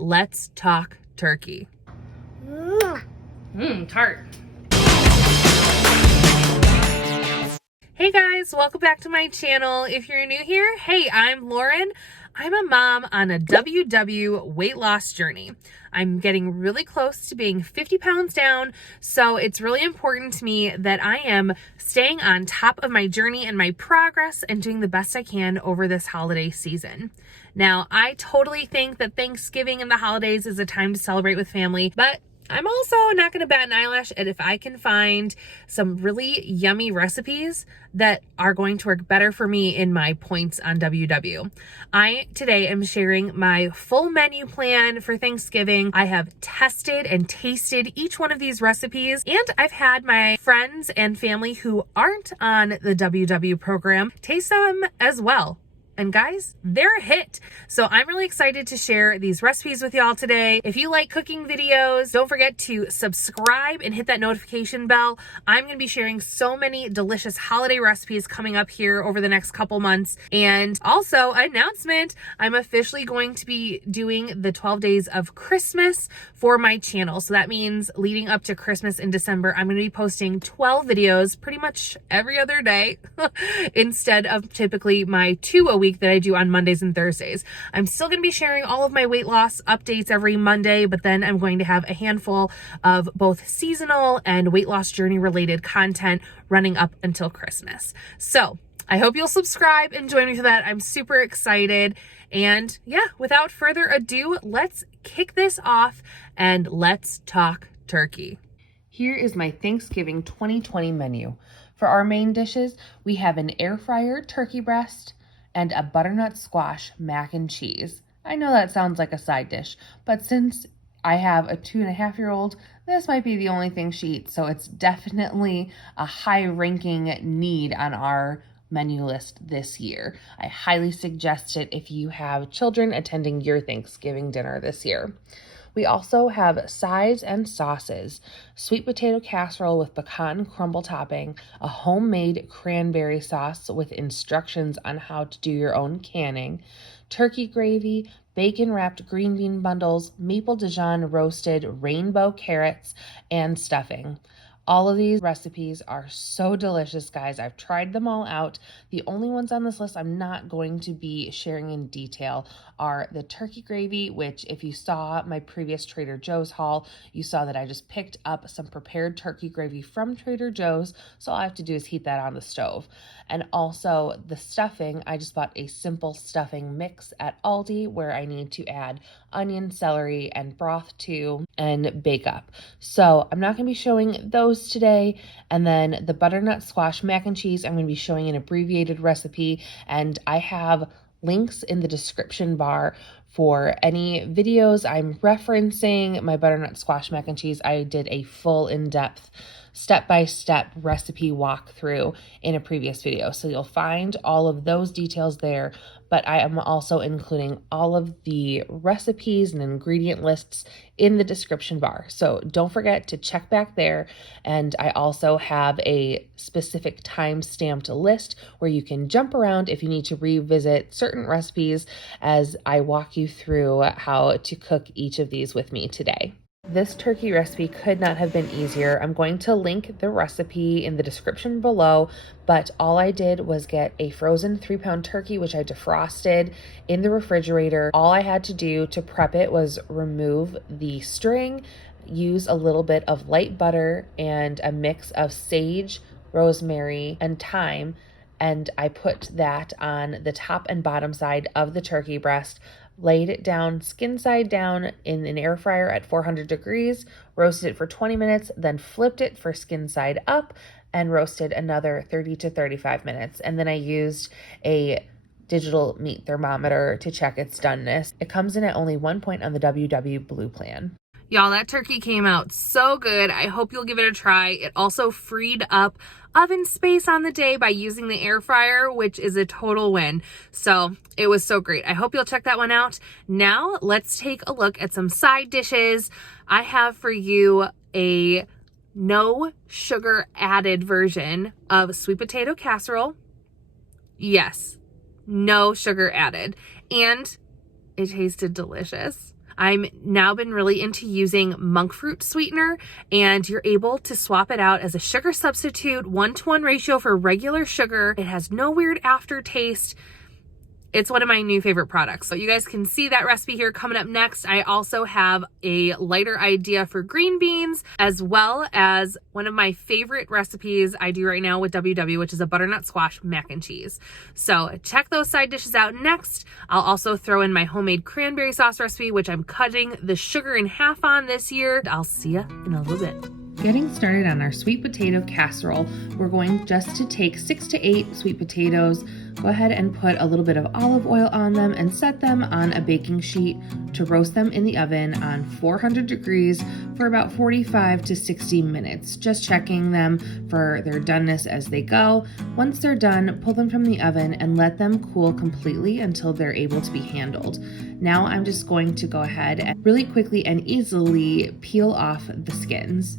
let's talk turkey. Tart. Hey guys, welcome back to my channel. If you're new here, hey, I'm Lauren. I'm a mom on a WW weight loss journey. I'm getting really close to being 50 pounds down, so it's really important to me that I am staying on top of my journey and my progress and doing the best I can over this holiday season. Now, I totally think that Thanksgiving and the holidays is a time to celebrate with family, but I'm also not going to bat an eyelash at if I can find some really yummy recipes that are going to work better for me in my points on WW. I today am sharing my full menu plan for Thanksgiving. I have tested and tasted each one of these recipes, and I've had my friends and family who aren't on the WW program taste them as well. And guys, they're a hit. So I'm really excited to share these recipes with y'all today. If you like cooking videos, don't forget to subscribe and hit that notification bell. I'm going to be sharing so many delicious holiday recipes coming up here over the next couple months. And also, announcement, I'm officially going to be doing the 12 days of Christmas for my channel. So that means leading up to Christmas in December, I'm going to be posting 12 videos pretty much every other day instead of typically my 2 a week that I do on Mondays and Thursdays. I'm still going to be sharing all of my weight loss updates every Monday, but then I'm going to have a handful of both seasonal and weight loss journey related content running up until Christmas. So I hope you'll subscribe and join me for that. I'm super excited. And yeah, without further ado, let's kick this off and let's talk turkey. Here is my Thanksgiving 2020 menu. For our main dishes, we have an air fryer turkey breast and a butternut squash mac and cheese. I know that sounds like a side dish, but since I have a 2.5-year-old, this might be the only thing she eats, so it's definitely a high-ranking need on our menu list this year. I highly suggest it if you have children attending your Thanksgiving dinner this year. We also have sides and sauces, sweet potato casserole with pecan crumble topping, a homemade cranberry sauce with instructions on how to do your own canning, turkey gravy, bacon-wrapped green bean bundles, maple Dijon roasted rainbow carrots, and stuffing. All of these recipes are so delicious, guys. I've tried them all out. The only ones on this list I'm not going to be sharing in detail are the turkey gravy, which if you saw my previous Trader Joe's haul, you saw that I just picked up some prepared turkey gravy from Trader Joe's. So all I have to do is heat that on the stove. And also the stuffing, I just bought a simple stuffing mix at Aldi where I need to add onion, celery, and broth to and bake up. So I'm not going to be showing those today. And then the butternut squash mac and cheese, I'm going to be showing an abbreviated recipe, and I have links in the description bar for any videos I'm referencing. My butternut squash mac and cheese, I did a full in-depth step-by-step recipe walkthrough in a previous video. So you'll find all of those details there, but I am also including all of the recipes and ingredient lists in the description bar. So don't forget to check back there. And I also have a specific time-stamped list where you can jump around if you need to revisit certain recipes as I walk you through how to cook each of these with me today. This turkey recipe could not have been easier. I'm going to link the recipe in the description below, but all I did was get a frozen 3-pound turkey, which I defrosted in the refrigerator. All I had to do to prep it was remove the string, use a little bit of light butter and a mix of sage, rosemary, and thyme, and I put that on the top and bottom side of the turkey breast, laid it down skin side down in an air fryer at 400 degrees, roasted it for 20 minutes, then flipped it for skin side up and roasted another 30 to 35 minutes. And then I used a digital meat thermometer to check its doneness. It comes in at only 1 point on the WW Blue plan. Y'all, that turkey came out so good. I hope you'll give it a try. It also freed up oven space on the day by using the air fryer, which is a total win. So it was so great. I hope you'll check that one out. Now let's take a look at some side dishes. I have for you a no sugar added version of sweet potato casserole. Yes, no sugar added. And it tasted delicious. I'm now been really into using monk fruit sweetener, and you're able to swap it out as a sugar substitute, 1-to-1 ratio for regular sugar. It has no weird aftertaste. It's one of my new favorite products. So you guys can see that recipe here coming up next. I also have a lighter idea for green beans, as well as one of my favorite recipes I do right now with WW, which is a butternut squash mac and cheese. So check those side dishes out next. I'll also throw in my homemade cranberry sauce recipe, which I'm cutting the sugar in half on this year. I'll see you in a little bit. Getting started on our sweet potato casserole, we're going just to take 6 to 8 sweet potatoes, go ahead and put a little bit of olive oil on them and set them on a baking sheet to roast them in the oven on 400 degrees for about 45 to 60 minutes, just checking them for their doneness as they go. Once they're done, pull them from the oven and let them cool completely until they're able to be handled. Now I'm just going to go ahead and really quickly and easily peel off the skins.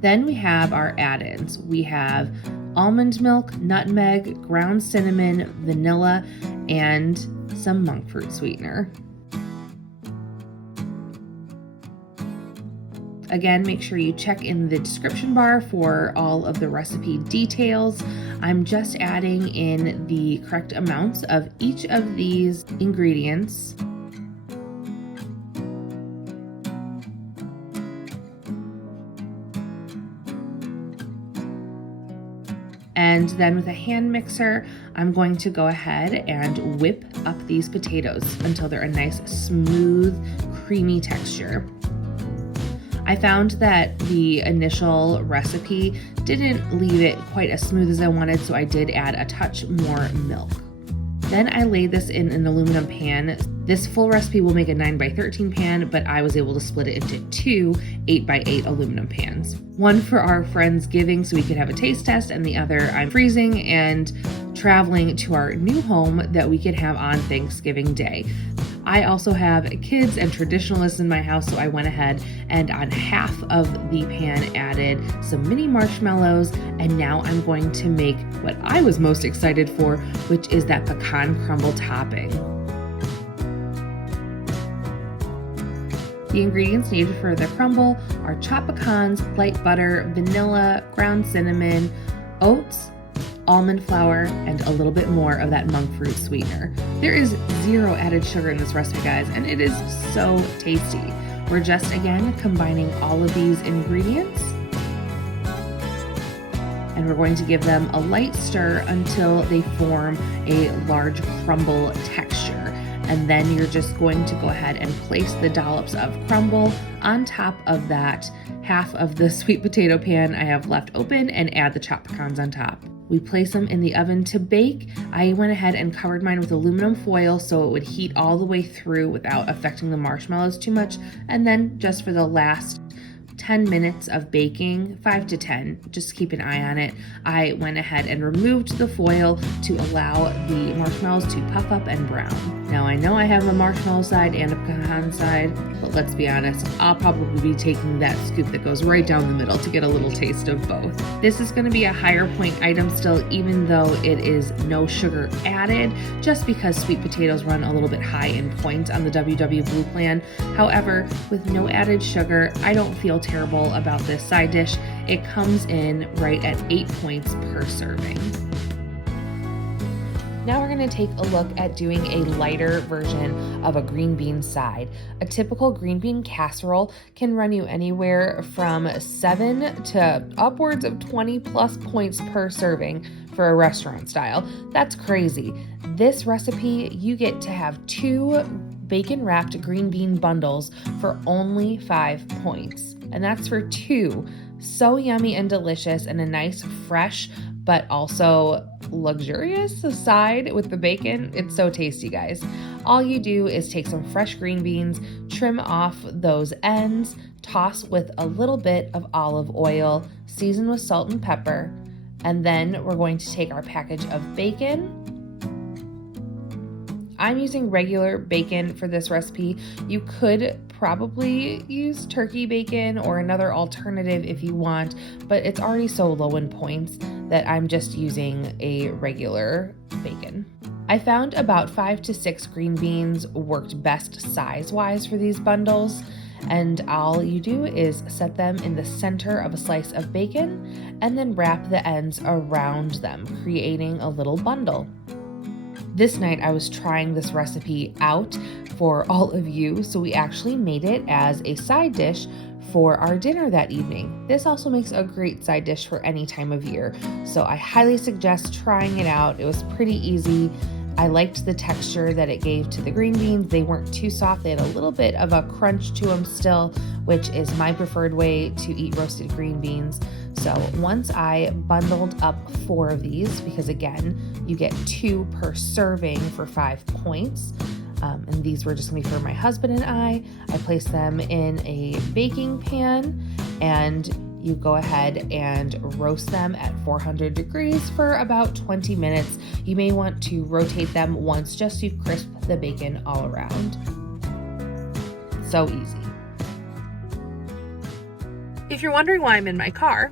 Then we have our add-ins. We have almond milk, nutmeg, ground cinnamon, vanilla, and some monk fruit sweetener. Again, make sure you check in the description bar for all of the recipe details. I'm just adding in the correct amounts of each of these ingredients. And then with a hand mixer, I'm going to go ahead and whip up these potatoes until they're a nice, smooth, creamy texture. I found that the initial recipe didn't leave it quite as smooth as I wanted, so I did add a touch more milk. Then I laid this in an aluminum pan. This full recipe will make a 9x13 pan, but I was able to split it into 2 8x8 aluminum pans. One for our Friendsgiving so we could have a taste test, and the other I'm freezing and traveling to our new home that we could have on Thanksgiving Day. I also have kids and traditionalists in my house, so I went ahead and on half of the pan added some mini marshmallows, and now I'm going to make what I was most excited for, which is that pecan crumble topping. The ingredients needed for the crumble are chopped pecans, light butter, vanilla, ground cinnamon, oats, almond flour, and a little bit more of that monk fruit sweetener. There is 0 added sugar in this recipe, guys, and it is so tasty. We're just, again, combining all of these ingredients, and we're going to give them a light stir until they form a large crumble texture. And then you're just going to go ahead and place the dollops of crumble on top of that half of the sweet potato pan I have left open and add the chopped pecans on top. We place them in the oven to bake. I went ahead and covered mine with aluminum foil so it would heat all the way through without affecting the marshmallows too much. And then just for the last 10 minutes of baking, 5 to 10, just keep an eye on it, I went ahead and removed the foil to allow the marshmallows to puff up and brown. Now I know I have a marshmallow side and a pecan side, but let's be honest, I'll probably be taking that scoop that goes right down the middle to get a little taste of both. This is going to be a higher point item still, even though it is no sugar added, just because sweet potatoes run a little bit high in points on the WW Blue Plan. However, with no added sugar, I don't feel terrible about this side dish. It comes in right at 8 points per serving. Now we're going to take a look at doing a lighter version of a green bean side. A typical green bean casserole can run you anywhere from 7 to upwards of 20 plus points per serving for a restaurant style. That's crazy. This recipe, you get to have 2 bacon wrapped green bean bundles for only 5 points. And that's for 2. So yummy and delicious, and a nice fresh but also luxurious side with the bacon. It's so tasty, guys. All you do is take some fresh green beans, trim off those ends, toss with a little bit of olive oil, season with salt and pepper, and then we're going to take our package of bacon. I'm using regular bacon for this recipe. You could probably use turkey bacon or another alternative if you want, but it's already so low in points that I'm just using a regular bacon. I found about 5 to 6 green beans worked best size-wise for these bundles, and all you do is set them in the center of a slice of bacon and then wrap the ends around them, creating a little bundle. This night I was trying this recipe out for all of you, so we actually made it as a side dish for our dinner that evening. This also makes a great side dish for any time of year, so I highly suggest trying it out. It was pretty easy. I liked the texture that it gave to the green beans. They weren't too soft. They had a little bit of a crunch to them still, which is my preferred way to eat roasted green beans. So once I bundled up 4 of these, because again, you get 2 per serving for 5 points, and these were just gonna be for my husband and I placed them in a baking pan, and you go ahead and roast them at 400 degrees for about 20 minutes. You may want to rotate them once just to crisp the bacon all around. So easy. If you're wondering why I'm in my car,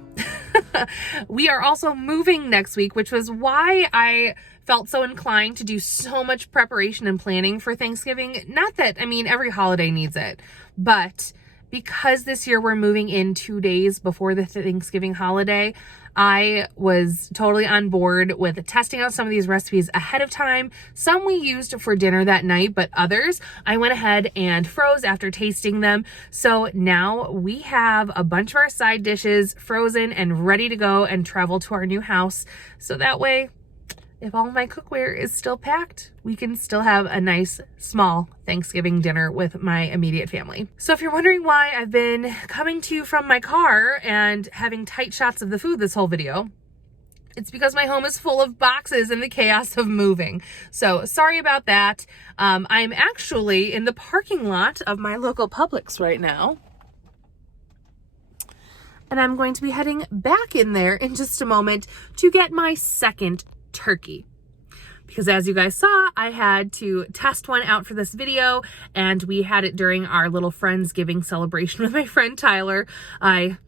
we are also moving next week, which was why I felt so inclined to do so much preparation and planning for Thanksgiving. Not that, I mean, every holiday needs it, but because this year we're moving in 2 days before the Thanksgiving holiday, I was totally on board with testing out some of these recipes ahead of time. Some we used for dinner that night, but others I went ahead and froze after tasting them. So now we have a bunch of our side dishes frozen and ready to go and travel to our new house. So that way, if all of my cookware is still packed, we can still have a nice small Thanksgiving dinner with my immediate family. So if you're wondering why I've been coming to you from my car and having tight shots of the food this whole video, it's because my home is full of boxes and the chaos of moving. So sorry about that. I'm actually in the parking lot of my local Publix right now, and I'm going to be heading back in there in just a moment to get my second turkey, because as you guys saw, I had to test one out for this video, and we had it during our little Friendsgiving celebration with my friend Tyler. I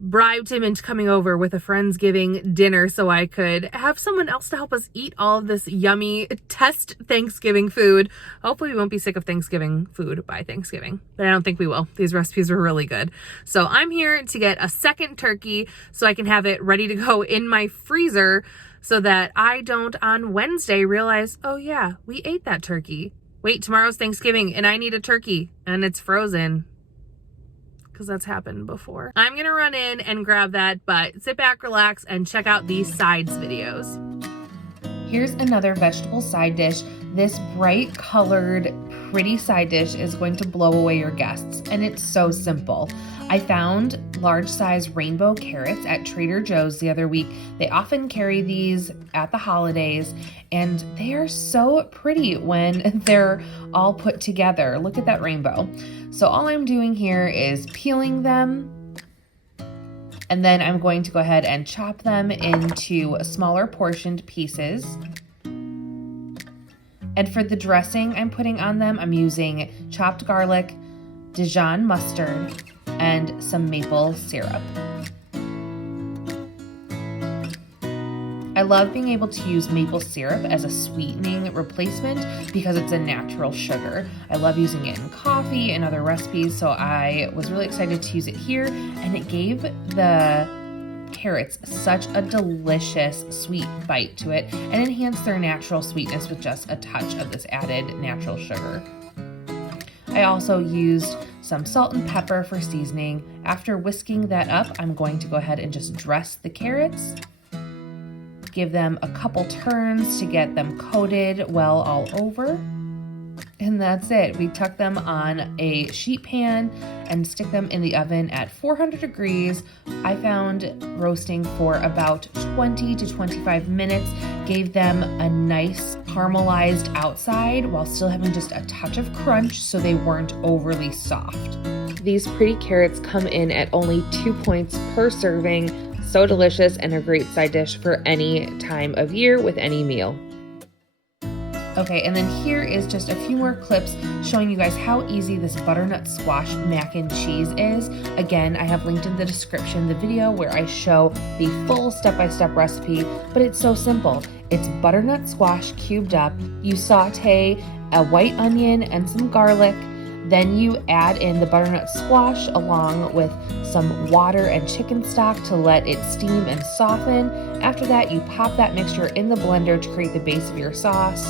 bribed him into coming over with a Friendsgiving dinner so I could have someone else to help us eat all of this yummy test Thanksgiving food. Hopefully we won't be sick of Thanksgiving food by Thanksgiving, but I don't think we will. These recipes are really good. So I'm here to get a second turkey so I can have it ready to go in my freezer, so that I don't on Wednesday realize, oh yeah, we ate that turkey. Wait, tomorrow's Thanksgiving and I need a turkey and it's frozen. Because that's happened before. I'm gonna run in and grab that, but sit back, relax, and check out these sides videos. Here's another vegetable side dish. This bright colored, pretty side dish is going to blow away your guests, and it's so simple. I found large size rainbow carrots at Trader Joe's the other week. They often carry these at the holidays, and they are so pretty when they're all put together. Look at that rainbow. So all I'm doing here is peeling them, and then I'm going to go ahead and chop them into smaller portioned pieces. And for the dressing I'm putting on them, I'm using chopped garlic, Dijon mustard, and some maple syrup. I love being able to use maple syrup as a sweetening replacement because it's a natural sugar. I love using it in coffee and other recipes, so I was really excited to use it here, and it gave the carrots such a delicious sweet bite to it and enhanced their natural sweetness with just a touch of this added natural sugar. I also used some salt and pepper for seasoning. After whisking that up, I'm going to go ahead and just dress the carrots. Give them a couple turns to get them coated well all over. And that's it. We tuck them on a sheet pan and stick them in the oven at 400 degrees. I found roasting for about 20 to 25 minutes gave them a nice caramelized outside while still having just a touch of crunch, so they weren't overly soft. These pretty carrots come in at only 2 points per serving. So delicious and a great side dish for any time of year with any meal. Okay, and then here is just a few more clips showing you guys how easy this butternut squash mac and cheese is. Again, I have linked in the description the video where I show the full step-by-step recipe, but it's so simple. It's butternut squash cubed up. You saute a white onion and some garlic. Then you add in the butternut squash along with some water and chicken stock to let it steam and soften. After that, you pop that mixture in the blender to create the base of your sauce.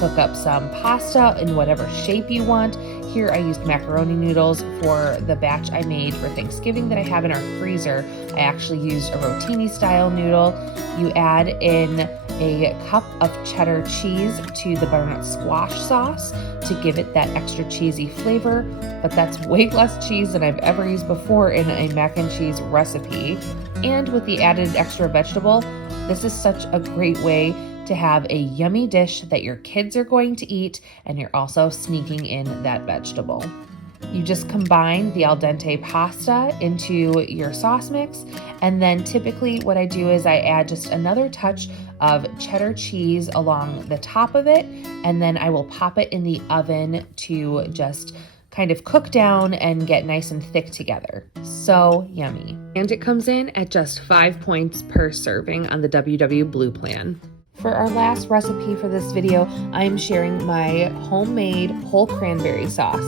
Cook up some pasta in whatever shape you want. Here I used macaroni noodles for the batch I made for Thanksgiving that I have in our freezer. I actually used a rotini style noodle. You add in a cup of cheddar cheese to the butternut squash sauce to give it that extra cheesy flavor, but that's way less cheese than I've ever used before in a mac and cheese recipe. And with the added extra vegetable, this is such a great way to have a yummy dish that your kids are going to eat, and you're also sneaking in that vegetable. You just combine the al dente pasta into your sauce mix, and then typically what I do is I add just another touch of cheddar cheese along the top of it, and then I will pop it in the oven to just kind of cook down and get nice and thick together. So yummy. And it comes in at just 5 points per serving on the WW Blue plan. For our last recipe for this video, I'm sharing my homemade whole cranberry sauce.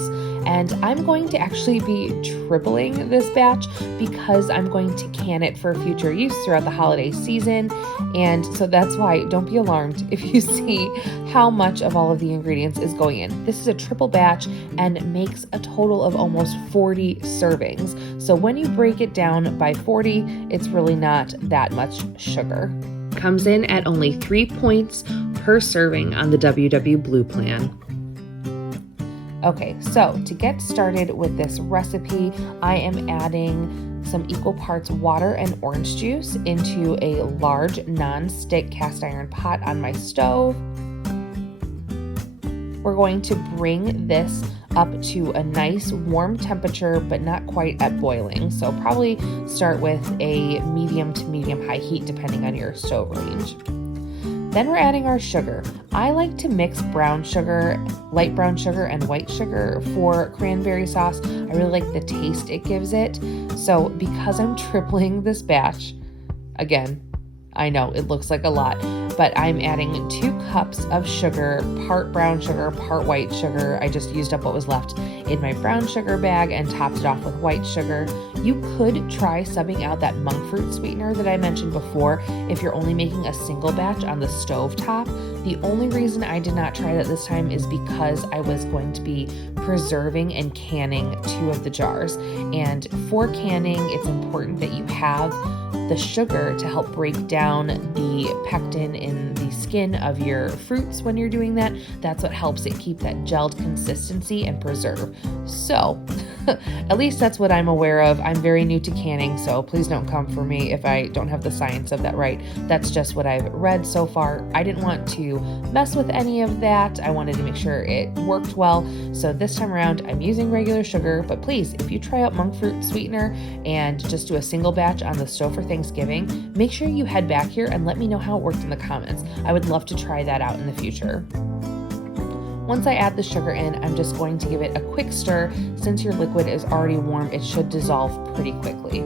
And I'm going to actually be tripling this batch because I'm going to can it for future use throughout the holiday season. And so that's why, don't be alarmed if you see how much of all of the ingredients is going in. This is a triple batch and makes a total of almost 40 servings. So when you break it down by 40, it's really not that much sugar. Comes in at only 3 points per serving on the WW Blue plan. Okay, so to get started with this recipe, I am adding some equal parts water and orange juice into a large non-stick cast iron pot on my stove. We're going to bring this up to a nice warm temperature, but not quite at boiling. So probably start with a medium to medium high heat depending on your stove range. Then we're adding our sugar. I like to mix brown sugar, light brown sugar, and white sugar for cranberry sauce. I really like the taste it gives it. So because I'm tripling this batch, again, I know it looks like a lot, but I'm adding 2 cups of sugar, part brown sugar, part white sugar. I just used up what was left in my brown sugar bag and topped it off with white sugar. You could try subbing out that monk fruit sweetener that I mentioned before if you're only making a single batch on the stove top. The only reason I did not try that this time is because I was going to be preserving and canning 2 of the jars. And for canning, it's important that you have the sugar to help break down the pectin in the skin of your fruits when you're doing that. That's what helps it keep that gelled consistency and preserve. So at least that's what I'm aware of. I'm very new to canning, so please don't come for me if I don't have the science of that right. That's just what I've read so far. I didn't want to mess with any of that. I wanted to make sure it worked well. So this time around, I'm using regular sugar, but please, if you try out monk fruit sweetener and just do a single batch on the stove for Thanksgiving, make sure you head back here and let me know how it worked in the comments. I would love to try that out in the future. Once I add the sugar in, I'm just going to give it a quick stir. Since your liquid is already warm, it should dissolve pretty quickly.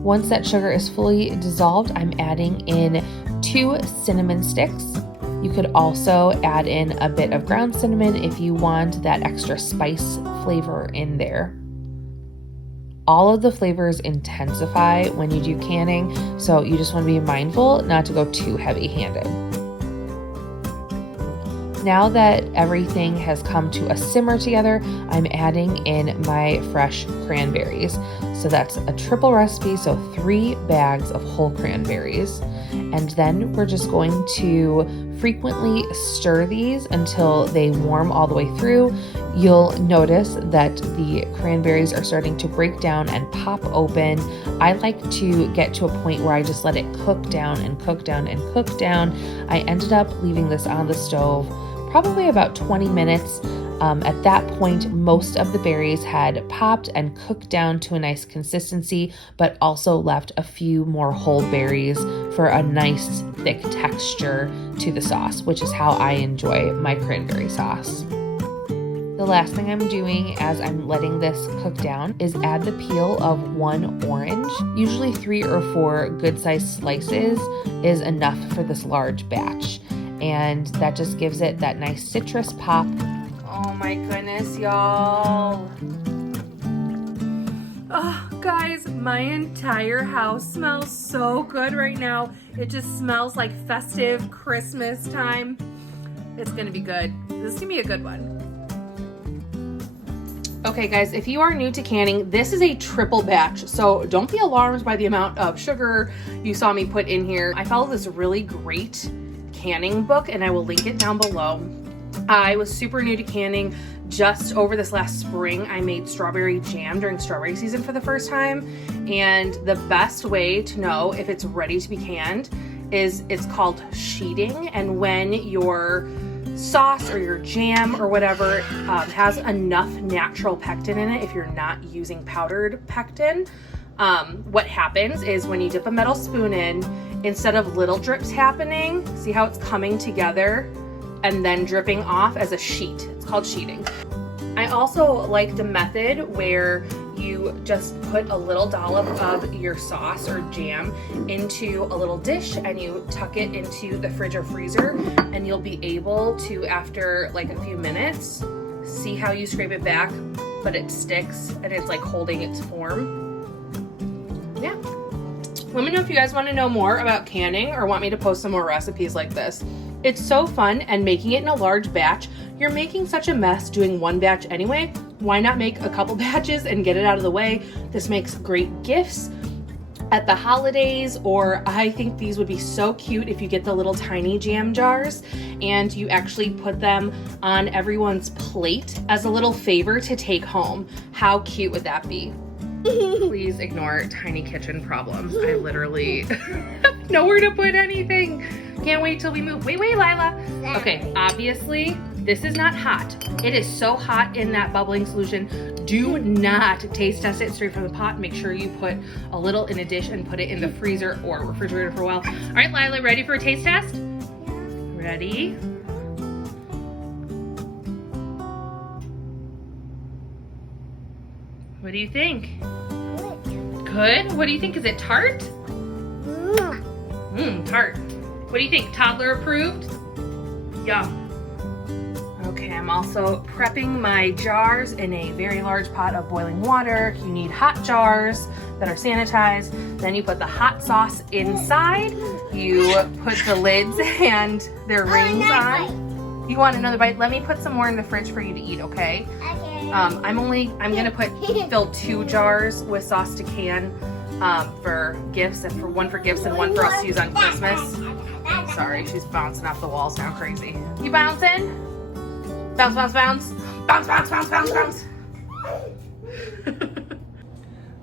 Once that sugar is fully dissolved, I'm adding in 2 cinnamon sticks. You could also add in a bit of ground cinnamon if you want that extra spice flavor in there. All of the flavors intensify when you do canning, so you just want to be mindful not to go too heavy-handed. Now that everything has come to a simmer together, I'm adding in my fresh cranberries. So that's a triple recipe, so 3 bags of whole cranberries. And then we're just going to frequently stir these until they warm all the way through. You'll notice that the cranberries are starting to break down and pop open. I like to get to a point where I just let it cook down and cook down and cook down. I ended up leaving this on the stove probably about 20 minutes. At that point, most of the berries had popped and cooked down to a nice consistency, but also left a few more whole berries for a nice thick texture to the sauce, which is how I enjoy my cranberry sauce. The last thing I'm doing as I'm letting this cook down is add the peel of 1 orange. Usually 3 or 4 good-sized slices is enough for this large batch, and that just gives it that nice citrus pop. Oh my goodness, y'all. Oh, guys, my entire house smells so good right now. It just smells like festive Christmas time. It's gonna be good. This is gonna be a good one. Okay guys, if you are new to canning, this is a triple batch, so don't be alarmed by the amount of sugar you saw me put in here. I follow this really great canning book and I will link it down below. I was super new to canning. Just over this last spring, I made strawberry jam during strawberry season for the first time, and the best way to know if it's ready to be canned is it's called sheeting, and when your sauce or your jam or whatever has enough natural pectin in it, if you're not using powdered pectin, what happens is when you dip a metal spoon in, instead of little drips happening, see how it's coming together and then dripping off as a sheet. It's called sheeting. I also like the method where you just put a little dollop of your sauce or jam into a little dish and you tuck it into the fridge or freezer, and you'll be able to, after like a few minutes, see how you scrape it back, but it sticks and it's like holding its form. Yeah. Let me know if you guys want to know more about canning or want me to post some more recipes like this. It's so fun, and making it in a large batch, you're making such a mess doing one batch anyway. Why not make a couple batches and get it out of the way? This makes great gifts at the holidays, or I think these would be so cute if you get the little tiny jam jars and you actually put them on everyone's plate as a little favor to take home. How cute would that be? Please ignore tiny kitchen problems. I literally have nowhere to put anything. Can't wait till we move. Wait, Lila. Okay, obviously, this is not hot. It is so hot in that bubbling solution. Do not taste test it straight from the pot. Make sure you put a little in a dish and put it in the freezer or refrigerator for a while. All right, Lila, ready for a taste test? Yeah. Ready? What do you think? Good? What do you think? Is it tart? Tart. What do you think? Toddler approved? Yum. Okay, I'm also prepping my jars in a very large pot of boiling water. You need hot jars that are sanitized. Then you put the hot sauce inside. You put the lids and their rings on. You want another bite? Let me put some more in the fridge for you to eat, okay? I'm gonna fill 2 jars with sauce to can for gifts, and one for gifts and one for us to use on Christmas. Sorry, she's bouncing off the walls now, crazy. You bouncing? Bounce, bounce, bounce. Bounce, bounce, bounce, bounce, bounce.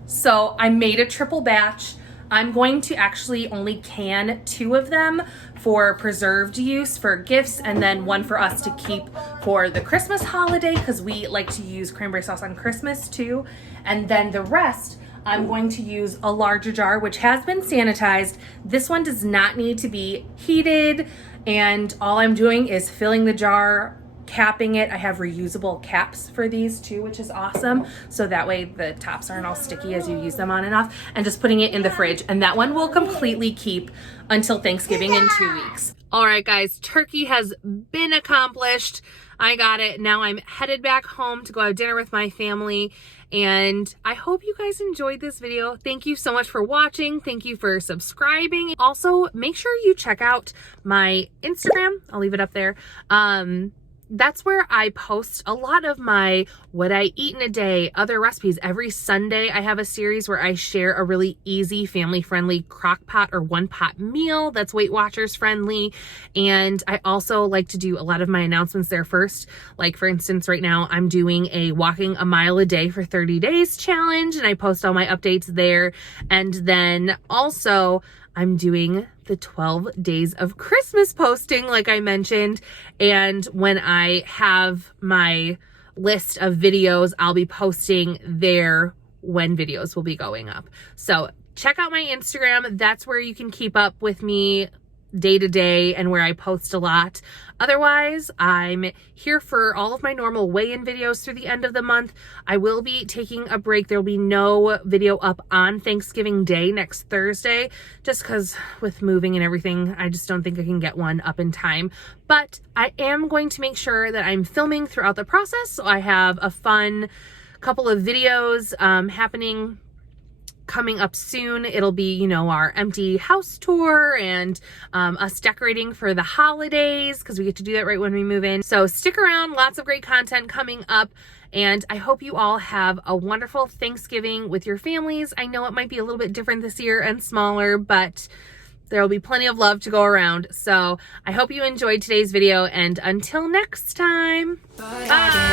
So I made a triple batch. I'm going to actually only can 2 of them for preserved use for gifts, and then 1 for us to keep for the Christmas holiday, because we like to use cranberry sauce on Christmas too. And then the rest, I'm going to use a larger jar, which has been sanitized. This one does not need to be heated, and all I'm doing is filling the jar, capping it. I have reusable caps for these too, which is awesome. So that way the tops aren't all sticky as you use them on and off, and just putting it in the fridge. And that one will completely keep until Thanksgiving in 2 weeks. All right, guys, turkey has been accomplished. I got it. Now I'm headed back home to go have dinner with my family. And I hope you guys enjoyed this video. Thank you so much for watching. Thank you for subscribing. Also, make sure you check out my Instagram. I'll leave it up there. That's where I post a lot of my what I eat in a day, other recipes. Every Sunday, I have a series where I share a really easy, family-friendly crock pot or one-pot meal that's Weight Watchers friendly. And I also like to do a lot of my announcements there first. Like, for instance, right now, I'm doing a walking a mile a day for 30 days challenge, and I post all my updates there. And then also, I'm doing the 12 days of Christmas posting, like I mentioned. And when I have my list of videos, I'll be posting there when videos will be going up. So check out my Instagram. That's where you can keep up with me day to day and where I post a lot. Otherwise, I'm here for all of my normal weigh-in videos through the end of the month. I will be taking a break. There'll be no video up on Thanksgiving Day next Thursday, just because with moving and everything, I just don't think I can get one up in time. But I am going to make sure that I'm filming throughout the process, so I have a fun couple of videos happening coming up soon. It'll be, you know, our empty house tour and us decorating for the holidays, because we get to do that right when we move in. So stick around, lots of great content coming up, and I hope you all have a wonderful Thanksgiving with your families. I know it might be a little bit different this year and smaller, but there will be plenty of love to go around. So I hope you enjoyed today's video, and until next time, bye.